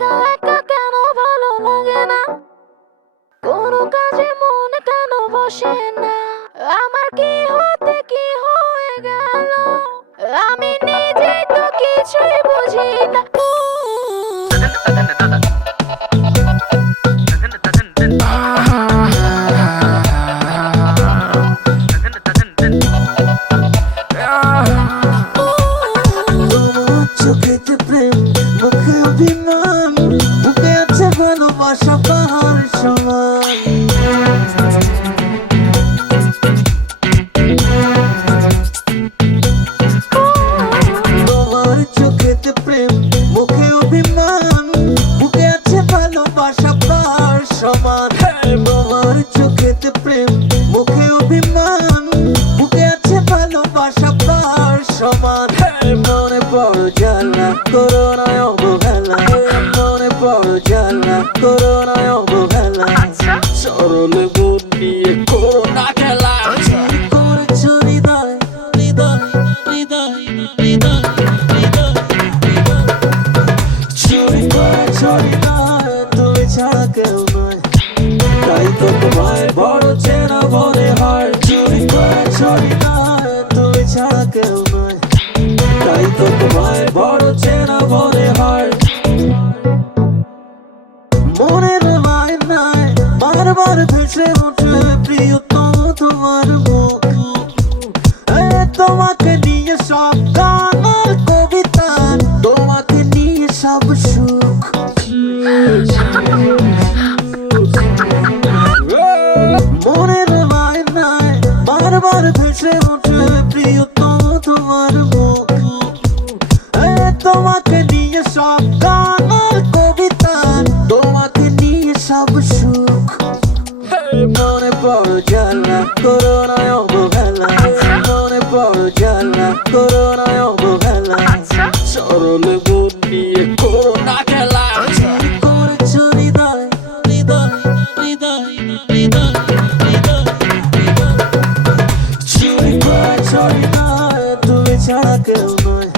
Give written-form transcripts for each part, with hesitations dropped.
একা একা কেন ভালো লাগে না, কোনো কাজে মন কেন বসে না, আমার কি হতে কি হয়ে গেল, আমি নিজেই তো কিছুই বুঝি না। চোখেতে প্রেম, মুখে অভিমান, বুকে আছে ভালোবাসা পাহাড় সমান। তোমার চোখেতে প্রেম, মুখে অভিমান, বুকে আছে ভালোবাসা পাহাড় সমান। তোমার চোখেতে প্রেম, মুখে অভিমান, বুকে আছে ভালোবাসা পাহাড় সমান। মনে পড়ো জ্বালা, করো না অবহেলা, মনে পড়ো জ্বালা, করো না অবহেলা, সরলে মন নিয়ে করো না খেলা। করেছো হৃদয় হৃদয় হৃদয় হৃদয় হৃদয় হৃদয়, চুরি করেছো হৃদয়, তুমি ছাড়া কেউ নয়, তাই তো তোমায় বড় চেনা মনে হয়। চুরি করেছো হৃদয়, তুমি ছাড়া কেউ নয়, তাই তো তোমায় বড় চেনা মনে হয়। মনের মায়নায় বারবার ভেসে ওঠে প্রিয়তম তোমার মুখ, তোমাকে নিয়ে সব গান আর কবিতা, তোমাকে নিয়ে সব সুখ। মনের মায়নায় বারবার ভেসে ওঠে প্রিয়তম তোমার মুখ, তোমাকে নিয়ে সব গান আর কবিতা, তোমাকে নিয়ে সব সুখ। মনে পড়ো জ্বালা, করো না অবহেলা, মনে পড়ো জ্বালা, করো না অবহেলা, সরলে মন নিয়ে করো না খেলা। করেছো হৃদয় হৃদয় হৃদয় হৃদয় হৃদয় হৃদয়, চুরি করেছো হৃদয়, তুমি ছাড়া কেউ নয়,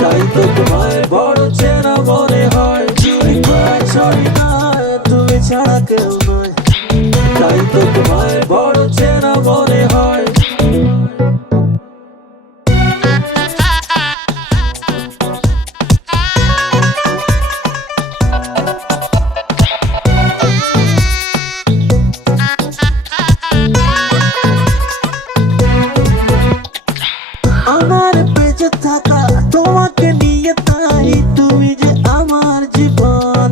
তাই তো তোমায় বড় চেনা মনে হয়। চুরি করেছো হৃদয়, তুমি ছাড়া কেউ নয়, তাই তো তোমায় বড় চেনা মনে হয়। আমার বেঁচে থাকা তোমাকে নিয়ে, তাই তুমি যে আমার জীবন,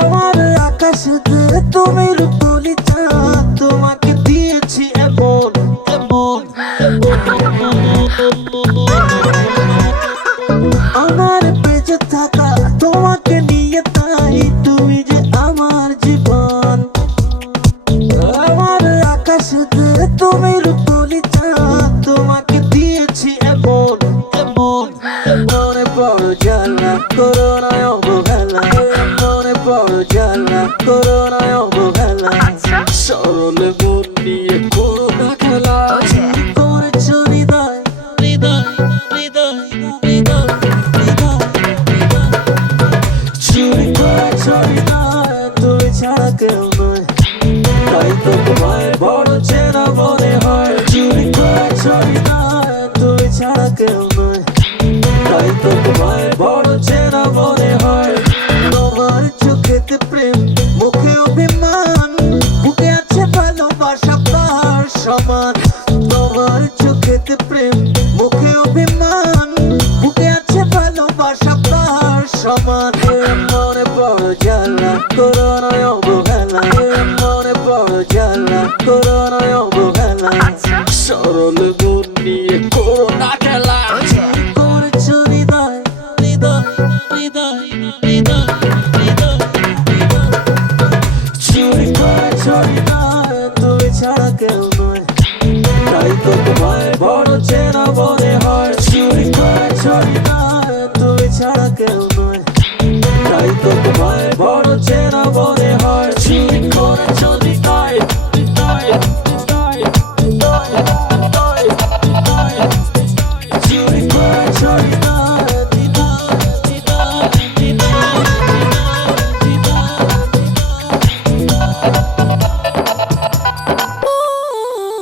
আমার আকাশেতে তুমি রূপলি চাঁদ, তোমাকে দিয়েছি এমন এমন। আমার বেঁচে থাকা তোমাকে নিয়ে, তাই তুমি যে আমার জীবন, আমার আকাশেতে তুমি রূপলি চাঁদ, তোমাকে দিয়েছি এমন এমন। মনে পড়ো জ্বালা, করো না অবহেলা, মনে পড়ো জ্বালা, করো না অবহেলা, সরলে মন নিয়ে করো না খেলা। করেছো হৃদয় হৃদয় হৃদয় হৃদয় হৃদয় হৃদয়, চুরি করেছো হৃদয়, তুমি ছাড়া কেউ নয়, তাই তো তোমায় বড় চেনা মনে হয়। চুরি করেছো হৃদয়, তুমি ছাড়া কেউ নয়, তাই তো তোমায় বড় চেনা মনে হয়। তোমার চোখেতে প্রেম, মুখে অভিমান, বুকে আছে ভালোবাসা পাহাড় সমান। তোমার চোখেতে প্রেম, মুখে অভিমান, বুকে আছে ভালোবাসা পাহাড় সমান। মনে পড়ো জ্বালা, করো না অবহেলা, মনে পড়ো জ্বালা, করো না অবহেলা, সরলে মন নিয়ে করো না খেলা। করেছো হৃদয় হৃদয় হৃদয় হৃদয় হৃদয় হৃদয়, চুরি করেছো হৃদয়, তুমি ছাড়া কেউ নয়, তাই তো তোমায় বড় চেনা মনে হয়। চুরি করেছো হৃদয়, তুমি ছাড়া কেউ নয়, তাই তো তোমায় বড় চেনা মনে